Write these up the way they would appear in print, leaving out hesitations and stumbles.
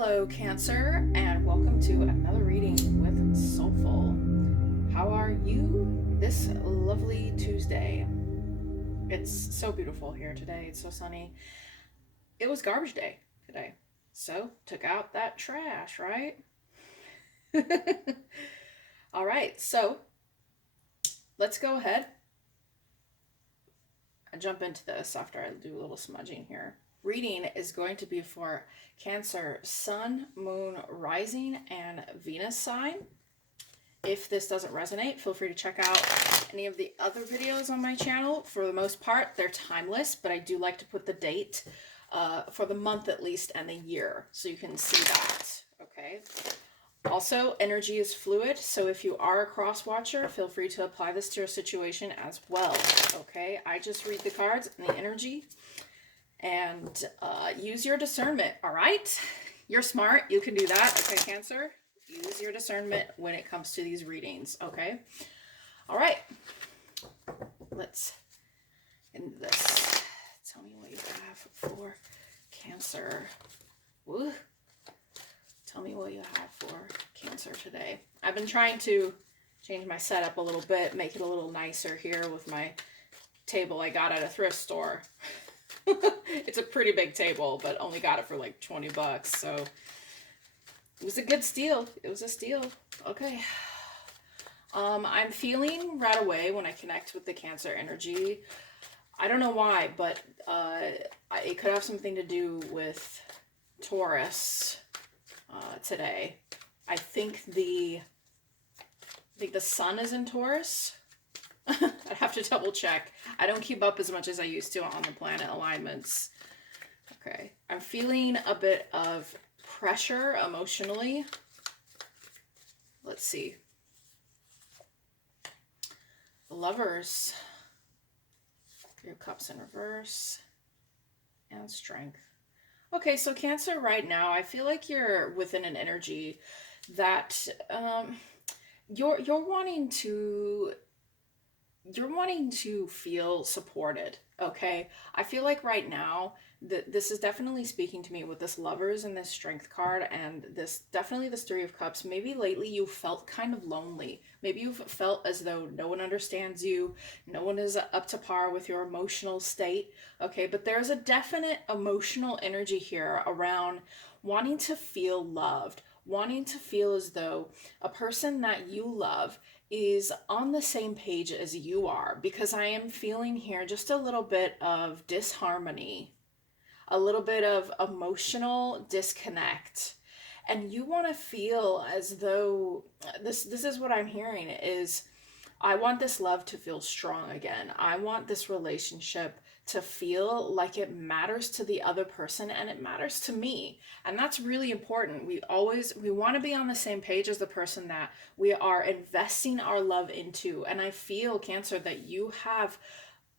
Hello, Cancer, and welcome to another reading with Soulful. How are you this lovely Tuesday? It's so beautiful here today. It's so sunny. It was garbage day today, so took out that trash, right? All right, so let's go ahead and jump into this after I do a little smudging here. Reading is going to be for Cancer, Sun, Moon, Rising, and Venus sign. If this doesn't resonate, feel free to check out any of the other videos on my channel. For the most part, they're timeless, but I do like to put the date for the month at least and the year, so you can see that, okay? Also, energy is fluid, so if you are a cross-watcher, feel free to apply this to your situation as well, okay? I just read the cards and the energy, and use your discernment, all right? You're smart, you can do that, okay, Cancer? Use your discernment when it comes to these readings, okay? All right, let's end this. Tell me what you have for Cancer. Woo. Tell me what you have for Cancer today. I've been trying to change my setup a little bit, make it a little nicer here with my table I got at a thrift store. It's a pretty big table, but only got it for like 20 bucks, so it was a good steal. It was a steal. Okay. I'm feeling right away when I connect with the Cancer energy. I don't know why, but it could have something to do with Taurus today. I think the sun is in Taurus. I'd have to double check. I don't keep up as much as I used to on the planet alignments. Okay. I'm feeling a bit of pressure emotionally. Let's see. The Lovers. 3 of Cups in reverse. And Strength. Okay, so Cancer right now, I feel like you're within an energy that you're wanting to feel supported, okay? I feel like right now that this is definitely speaking to me with this Lovers and this Strength card, and this 3 of Cups. Maybe lately you felt kind of lonely. Maybe you've felt as though no one understands you, no one is up to par with your emotional state, okay? But there's a definite emotional energy here around wanting to feel loved, wanting to feel as though a person that you love is on the same page as you are, because I am feeling here just a little bit of disharmony, a little bit of emotional disconnect, and you want to feel as though this is what I'm hearing is, I want this love to feel strong again. I want this relationship to feel like it matters to the other person and it matters to me. And that's really important. We want to be on the same page as the person that we are investing our love into. And I feel, Cancer, that you have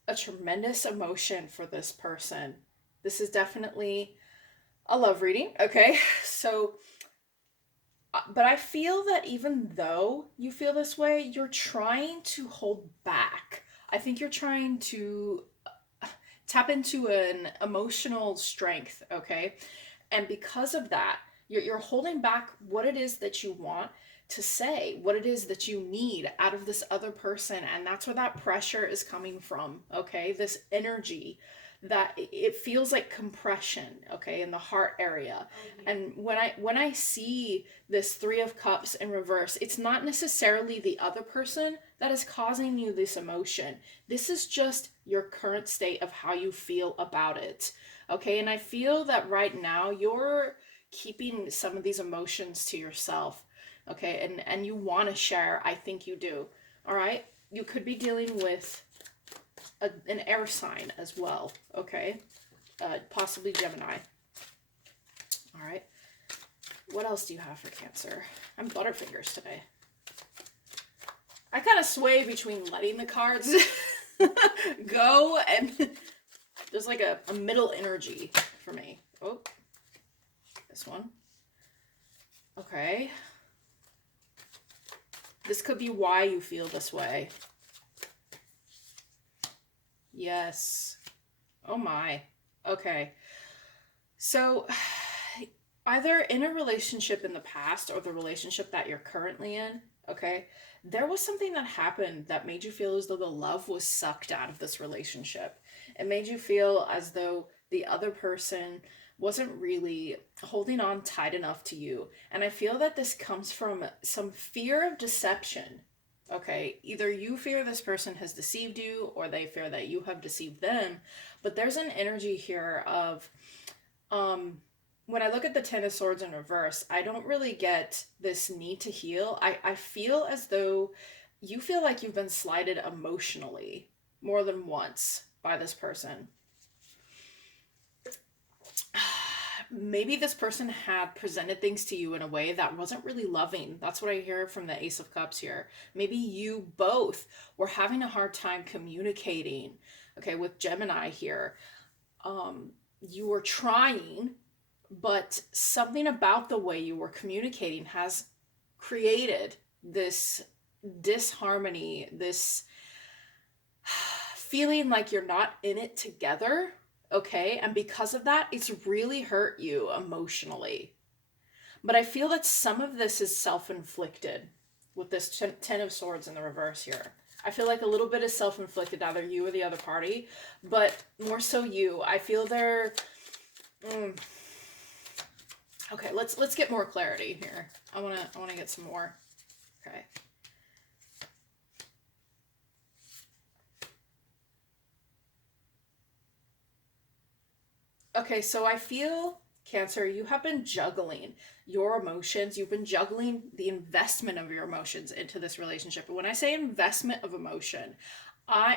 a tremendous emotion for this person. This is definitely a love reading, okay? So, but I feel that even though you feel this way, you're trying to hold back. I think you're trying to tap into an emotional strength, okay? And because of that, you're holding back what it is that you want to say, what it is that you need out of this other person. And that's where that pressure is coming from, okay? This energy that it feels like compression, okay, in the heart area. And when I see this 3 of Cups in reverse, it's not necessarily the other person that is causing you this emotion. This is just your current state of how you feel about it, okay? And I feel that right now you're keeping some of these emotions to yourself, okay? And you want to share. I think you do. All right, you could be dealing with an air sign as well, okay? Possibly Gemini. All right. What else do you have for Cancer? I'm butterfingers today. I kind of sway between letting the cards go, and there's like a middle energy for me. Oh, this one. Okay. This could be why you feel this way. Yes. Oh my. Okay. So either in a relationship in the past or the relationship that you're currently in, okay, there was something that happened that made you feel as though the love was sucked out of this relationship. It made you feel as though the other person wasn't really holding on tight enough to you. And I feel that this comes from some fear of deception. Okay, either you fear this person has deceived you or they fear that you have deceived them. But there's an energy here of when I look at the Ten of Swords in reverse, I don't really get this need to heal. I feel as though you feel like you've been slighted emotionally more than once by this person. Maybe this person had presented things to you in a way that wasn't really loving. That's what I hear from the Ace of Cups here. Maybe you both were having a hard time communicating. Okay, with Gemini here. You were trying, but something about the way you were communicating has created this disharmony, this feeling like you're not in it together. Okay, and because of that, it's really hurt you emotionally. But I feel that some of this is self-inflicted with this Ten of Swords in the reverse here. I feel like a little bit is self-inflicted, either you or the other party, but more so you. I feel they're... Okay, let's get more clarity here. I wanna get some more. Okay. Okay, so I feel, Cancer, you have been juggling your emotions. You've been juggling the investment of your emotions into this relationship. And when I say investment of emotion,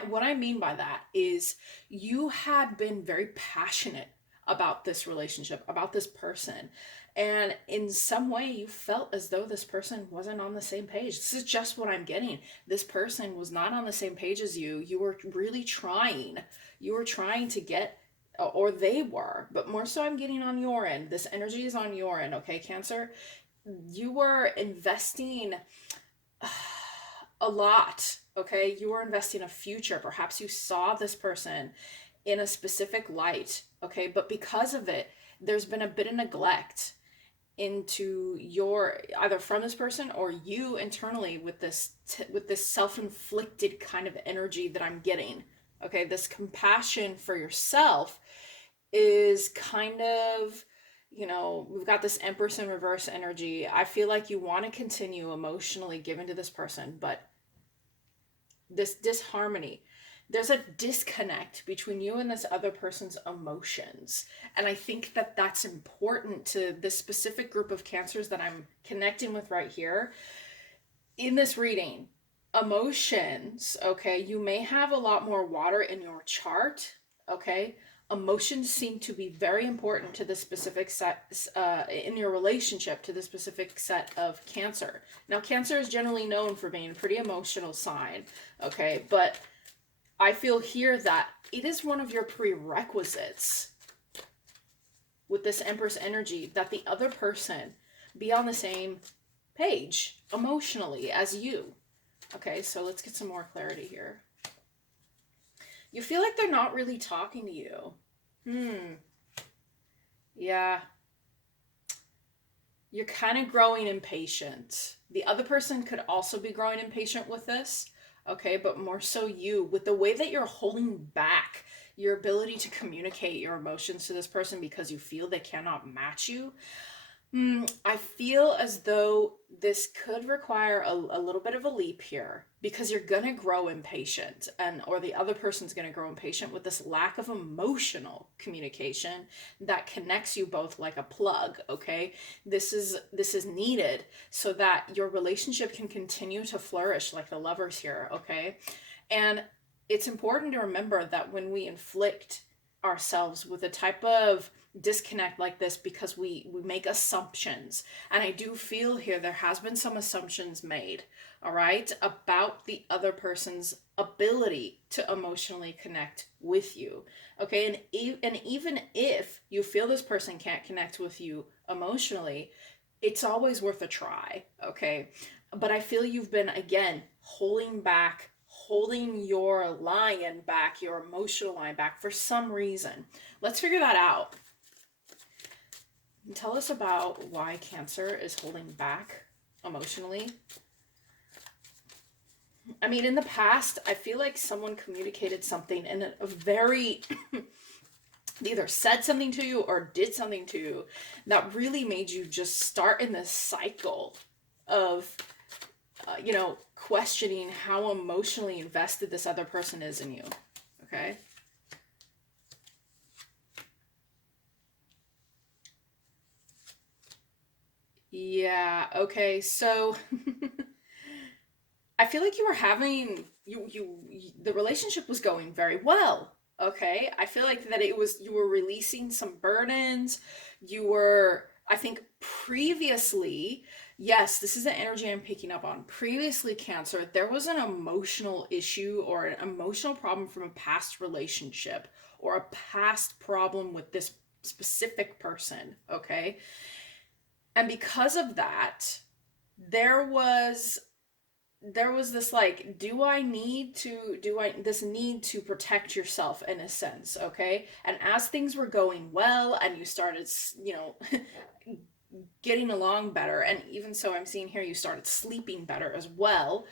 what I mean by that is you had been very passionate about this relationship, about this person. And in some way, you felt as though this person wasn't on the same page. This is just what I'm getting. This person was not on the same page as you. You were really trying. You were trying to get, or they were, but more so I'm getting on your end. This energy is on your end, okay, Cancer? You were investing a lot, okay? You were investing a future. Perhaps you saw this person in a specific light, okay? But because of it, there's been a bit of neglect into your, either from this person or you internally, with this self-inflicted kind of energy that I'm getting. Okay, this compassion for yourself is kind of, we've got this Empress in reverse energy. I feel like you want to continue emotionally giving to this person, but this disharmony, there's a disconnect between you and this other person's emotions. And I think that that's important to this specific group of Cancers that I'm connecting with right here in this reading. Emotions, okay, you may have a lot more water in your chart, okay? Emotions seem to be very important to the specific set, in your relationship, to the specific set of Cancer. Now, Cancer is generally known for being a pretty emotional sign, okay? But I feel here that it is one of your prerequisites with this Empress energy that the other person be on the same page emotionally as you. Okay, so let's get some more clarity here. You feel like they're not really talking to you. Yeah. You're kind of growing impatient. The other person could also be growing impatient with this. Okay, but more so you, with the way that you're holding back your ability to communicate your emotions to this person because you feel they cannot match you. I feel as though this could require a little bit of a leap here, because you're going to grow impatient, or the other person's going to grow impatient with this lack of emotional communication that connects you both like a plug, okay? This is needed so that your relationship can continue to flourish like the Lovers here, okay? And it's important to remember that when we inflict ourselves with a type of disconnect like this, because we make assumptions, and I do feel here there has been some assumptions made, all right, about the other person's ability to emotionally connect with you, okay? And even if you feel this person can't connect with you emotionally, it's always worth a try, okay? But I feel you've been, again, holding your lion back, your emotional line back for some reason. Let's figure that out. Tell us about why Cancer is holding back emotionally. I mean, in the past, I feel like someone communicated something in a very they either said something to you or did something to you that really made you just start in this cycle of, questioning how emotionally invested this other person is in you. Okay. Yeah. Okay. So I feel like you were having the relationship was going very well. Okay. I feel like that you were releasing some burdens. You were, I think previously, yes, this is the energy I'm picking up on. Previously, Cancer, there was an emotional issue or an emotional problem from a past relationship or a past problem with this specific person. Okay. And because of that, there was this like, this need to protect yourself in a sense. Okay. And as things were going well and you started, getting along better, and even so, I'm seeing here you started sleeping better as well.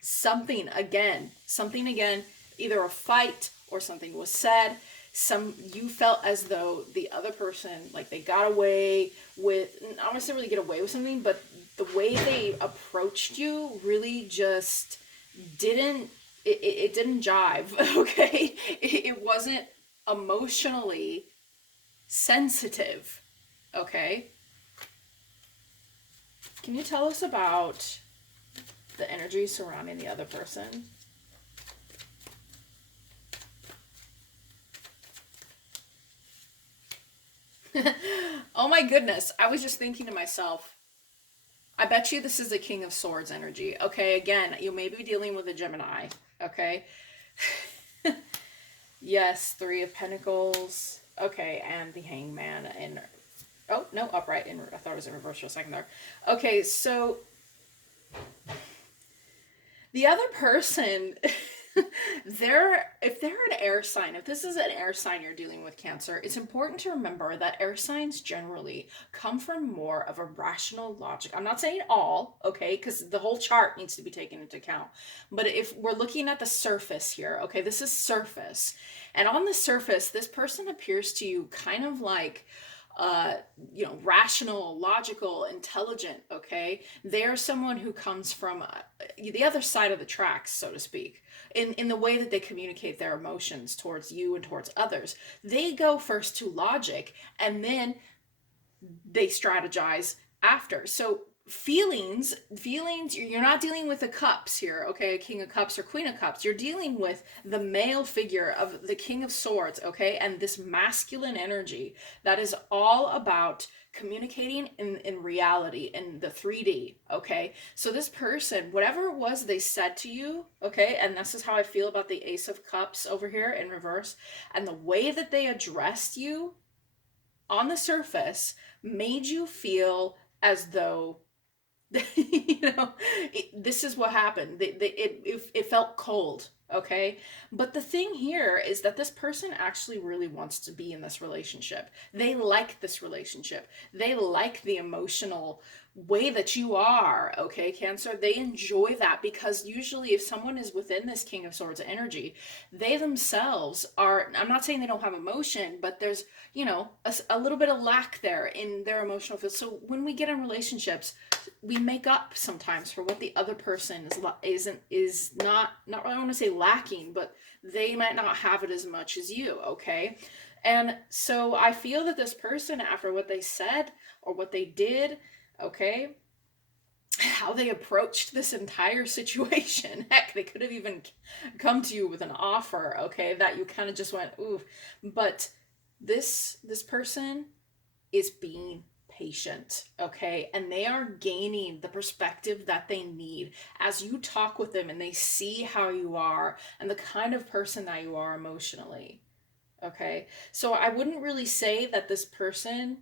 Something again, either a fight or something was said. You felt as though the other person, like, they got away with, I don't necessarily get away with something, but the way they approached you really just didn't, it didn't jive. Okay. It wasn't emotionally sensitive. Okay. Can you tell us about the energy surrounding the other person? Oh my goodness. I was just thinking to myself, I bet you this is the King of Swords energy. Okay, again, you may be dealing with a Gemini. Okay. Yes, Three of Pentacles. Okay, and the Hangman in, oh no, upright in, I thought it was in reverse for a second there. Okay, so the other person, if they're an air sign, if this is an air sign you're dealing with, Cancer, it's important to remember that air signs generally come from more of a rational logic. I'm not saying all, okay, because the whole chart needs to be taken into account. But if we're looking at the surface here, okay, this is surface. And on the surface, this person appears to you kind of like, uh rational, logical, intelligent. Okay, they're someone who comes from the other side of the tracks, so to speak, in the way that they communicate their emotions towards you and towards others. They go first to logic and then they strategize after. So feelings, you're not dealing with the cups here, okay, King of Cups or Queen of Cups. You're dealing with the male figure of the King of Swords, okay, and this masculine energy that is all about communicating in reality, in the 3D. Okay, so this person, whatever it was they said to you, okay, and this is how I feel about the Ace of Cups over here in reverse, and the way that they addressed you on the surface made you feel as though this is what happened. It felt cold. Okay. But the thing here is that this person actually really wants to be in this relationship. They like this relationship. They like the emotional way that you are. Okay, Cancer. They enjoy that because usually if someone is within this King of Swords energy, they themselves are, I'm not saying they don't have emotion, but there's, a little bit of lack there in their emotional field. So when we get in relationships, we make up sometimes for what the other person is not I don't want to say lacking, but they might not have it as much as you. Okay, and so I feel that this person, after what they said or what they did, okay, how they approached this entire situation, heck, they could have even come to you with an offer, okay, that you kind of just went ooh. But this person is being patient, okay? And they are gaining the perspective that they need as you talk with them and they see how you are and the kind of person that you are emotionally, okay? So I wouldn't really say that this person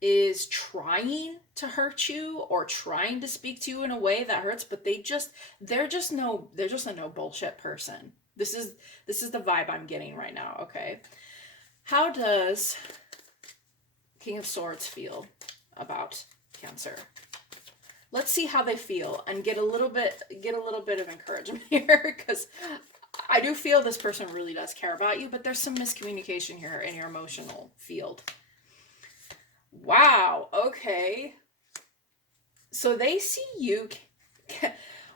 is trying to hurt you or trying to speak to you in a way that hurts, but they're just a no bullshit person. This is the vibe I'm getting right now, okay? How does King of Swords feel about Cancer? Let's see how they feel and get a little bit of encouragement here, because I do feel this person really does care about you, but there's some miscommunication here in your emotional field. Wow, okay. So they see you.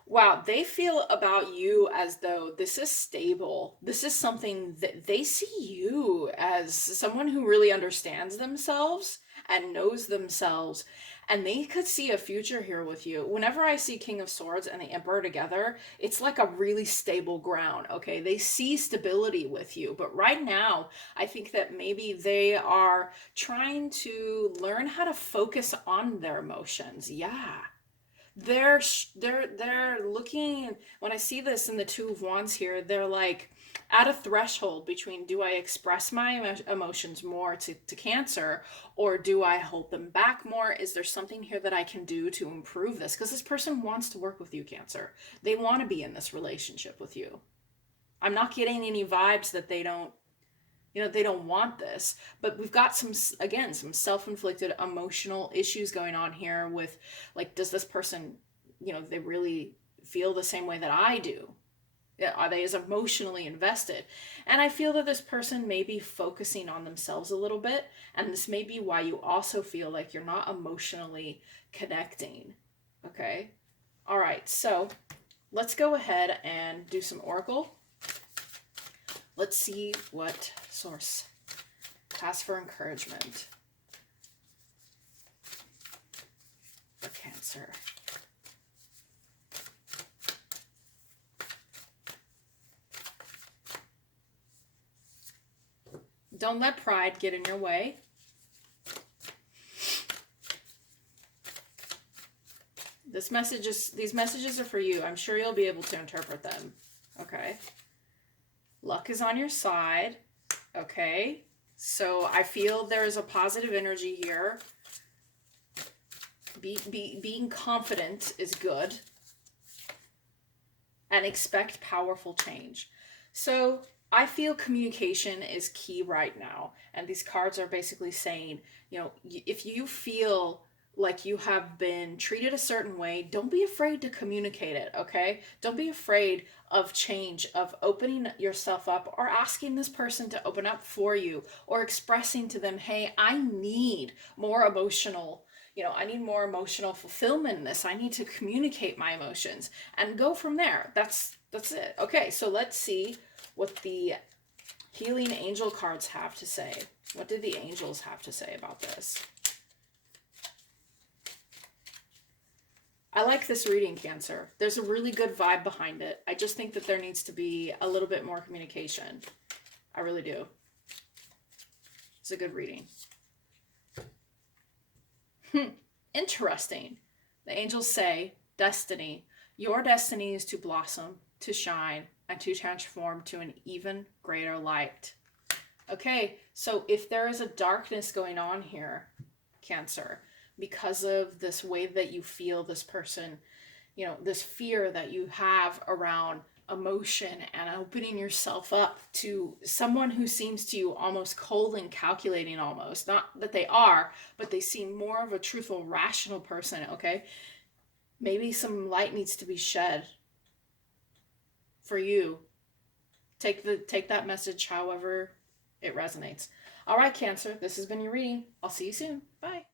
Wow, they feel about you as though this is stable. This is something that they see you as someone who really understands themselves and knows themselves. And they could see a future here with you. Whenever I see King of Swords and the Emperor together, it's like a really stable ground, okay? They see stability with you. But right now, I think that maybe they are trying to learn how to focus on their emotions. Yeah. They're looking, when I see this in the Two of Wands here, they're like at a threshold between, do I express my emotions more to Cancer, or do I hold them back more? Is there something here that I can do to improve this? Because this person wants to work with you, Cancer. They want to be in this relationship with you. I'm not getting any vibes that they don't, they don't want this. But we've got some, again, some self-inflicted emotional issues going on here with, like, does this person, they really feel the same way that I do? Are they as emotionally invested? And I feel that this person may be focusing on themselves a little bit, and this may be why you also feel like you're not emotionally connecting. Okay? All right, so let's go ahead and do some oracle. Let's see what source has for encouragement for Cancer. Don't let pride get in your way. These messages are for you. I'm sure you'll be able to interpret them. Okay. Luck is on your side. Okay. So I feel there is a positive energy here. Being confident is good. And expect powerful change. So I feel communication is key right now. And these cards are basically saying, if you feel like you have been treated a certain way, don't be afraid to communicate it, okay? Don't be afraid of change, of opening yourself up, or asking this person to open up for you, or expressing to them, hey, I need more emotional, I need more emotional fulfillment in this. I need to communicate my emotions, and go from there. That's it. Okay, so let's see what the healing angel cards have to say. What did the angels have to say about this? I like this reading, Cancer. There's a really good vibe behind it. I just think that there needs to be a little bit more communication. I really do. It's a good reading. Interesting. The angels say, destiny. Your destiny is to blossom, to shine, and to transform to an even greater light. Okay, so if there is a darkness going on here, Cancer, because of this way that you feel this person, this fear that you have around emotion and opening yourself up to someone who seems to you almost cold and calculating, almost. Not that they are, but they seem more of a truthful, rational person, okay? Maybe some light needs to be shed for you. Take that message however it resonates. All right, Cancer, this has been your reading. I'll see you soon. Bye.